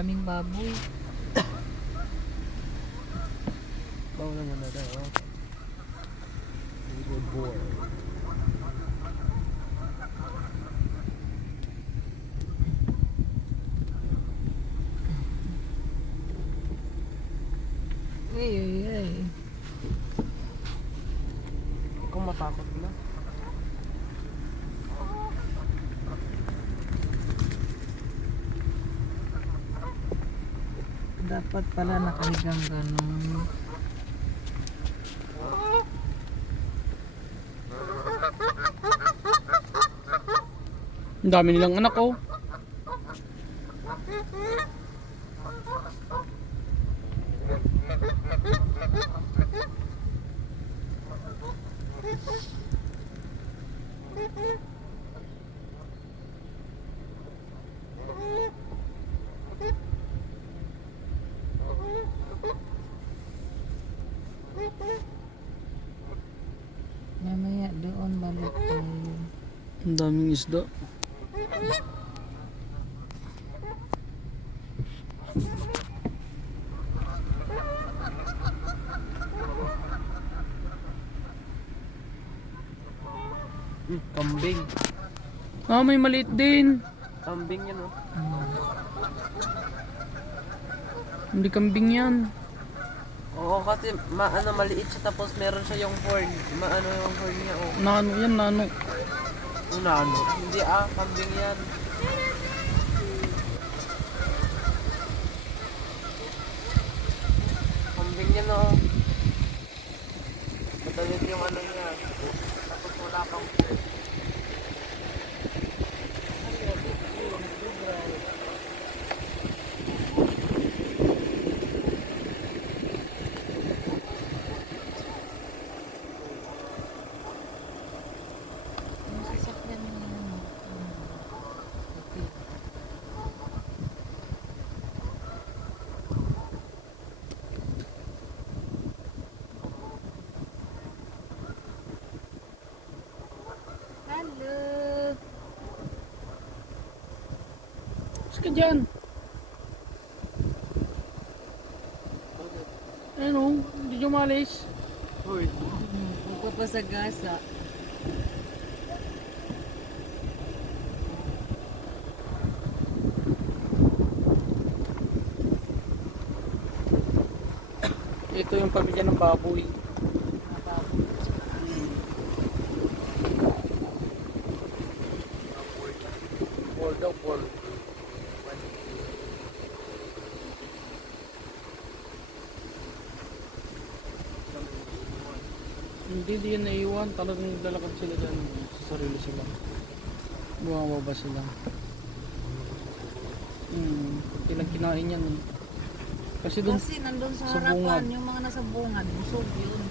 Daming baboy. Bawa naman na tayo. Good boy. Ay. Kung matakot na. Dapat pala nakahigang ganun. Ang dami nilang anak oh. Mamaya doon balik tayo. Ang daming isda. Kambing. Ah, may maliit din. Kambing yan oh. Hindi kambing yan. Oo, kasi maliit siya tapos meron siya yung horn. Yung horn niya oh. Nano yan, nano. Unano? Hindi kambing yan. Kambing yan oh. Matalit yung ano niya. Tapos wala kang horn. Yung sasakyan mo yan. Okay. Hello. Saka dyan. Ano, hindi nyo malis. Hoy. Magpapasagasa. Ito yung pamilya ng baboy. Wall daw, wall. Hindi yan naiwan. Talagang lalakad sila dyan. Sa sarili sila. Bumababa sila. Ilang kinain yan. Kasi doon, Kasi nandun sa sa bungad. harapan, yung mga nasa bungad, busog yun.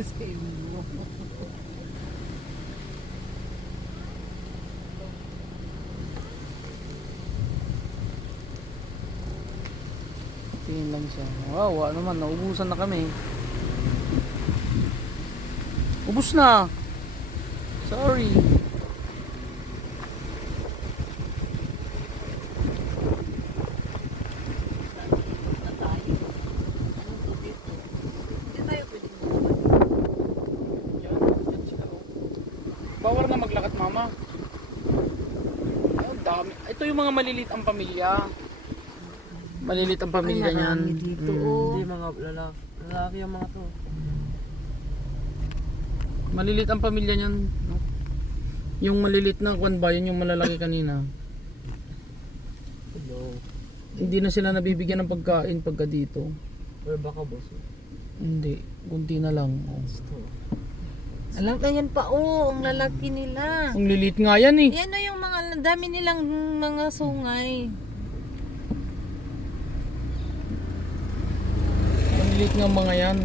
Sa inyo. tingin lang siya. Wow, naman, naubusan na kami. Ubus na. Sorry. Na tayo. Ano to dito? Hindi tayo pwedeng Yan, yan sila. Bawal na maglakad, mama. Ang dami. Ito yung mga maliliit ang pamilya. Maliliit ang pamilya Ay, niyan. marami dito, oh. Hindi mga lalaki yung mga to. Maliliit ang pamilya niyan. Yung maliliit na kwan ba, yun yung malalaki kanina. Hello. Hindi na sila nabibigyan ng pagkain pagka dito. Or baka boss. Hindi, kunti na lang. Oh. Alam ka yan pa, oh, ang lalaki nila. Ang liliit nga yan eh. Yan na yung mga, dami nilang mga sungay. Ang liliit nga mga yan.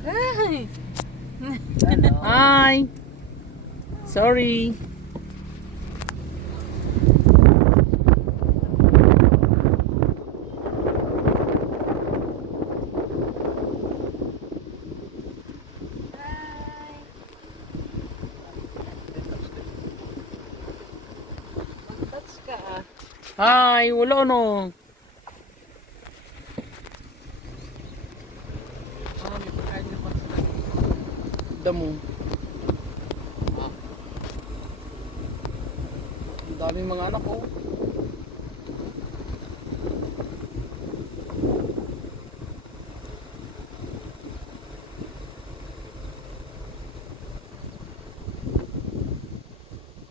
Ay! Hi! Sorry. ka ah. Hi, wala no. May pagkain na pa. Damo. Ang daming mga anak oh.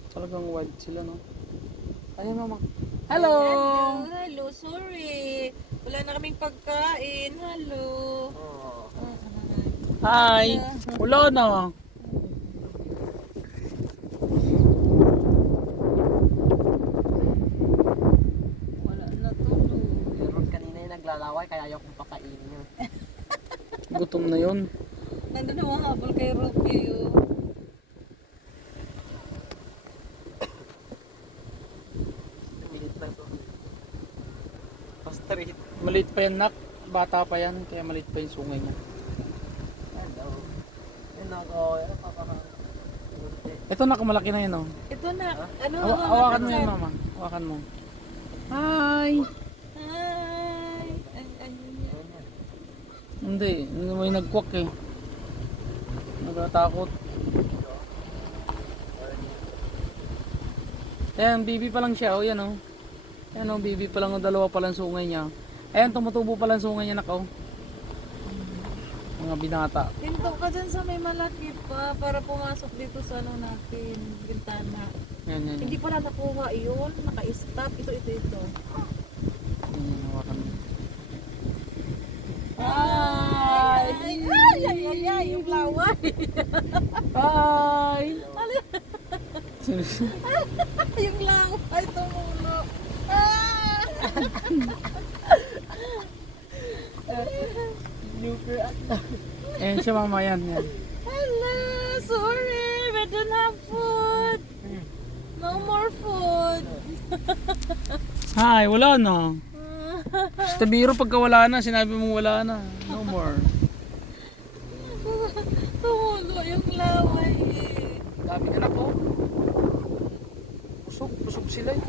Talagang wild sila no. Ayun mama. Hello. Hello, sorry. Wala na kaming pagkain. Hello. Hi. Wala na. Wala na tulog. Meron kanina yung naglalaway kaya ayaw kong pakainin yun. Gutom na yun. Nandun na mga habol kay Rupi oh. Minit lang to. Straight. Maliit pa yan nak. Bata pa yan. Kaya maliit pa yung sungay niya. Hello. Yun ako. Ano pa pa? Ito nak, malaki na yun oh. Ito na. Ano? Hawakan mo yan mama. Hawakan mo. Hi. Hi. Ay. Hindi. May nagkwak eh. Nagtatakot. Ayan, baby pa lang siya oh. Yan oh. Ayan oh, baby pa lang oh. Dalawa pa lang sungay niya. Ayan, tumutubo pa lang sungay niya nak oh. Mga binata. Pinto ka dyan sa may malaki pa para pumasok dito sa ano natin, bintana. Yan, yan. Hindi pa na nakuha yun, naka-stop. Ito. Yan, hawakan mo. Ay, yung laway. Hi! Yung laway, tumulo. Ah! Ayan siya mama, yan. Yan. Hello, sorry, we don't have food. No more food. Hi, wala na. Basta biro pagka wala na, sinabi mo wala na. No more. Tumulo yung laway eh. Daming anak oh. Busog sila eh.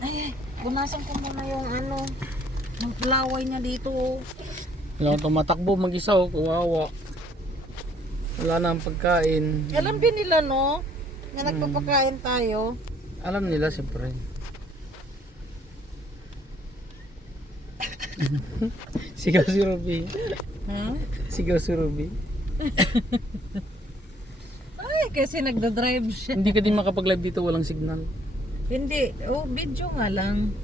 Ay, bunasan ko muna yung ano, yung laway niya dito. Oh. Wala akong tumatakbo mag-isa oh, kawawa. Wala na ang pagkain. Alam din nila no, na nagpapakain tayo. Alam nila siyempre. Sigaw si Ruby. Huh? Sigaw si Ruby. Ay, kasi nagda-drive siya. Hindi ka din makapag-live dito, walang signal. Hindi, oh, video nga lang.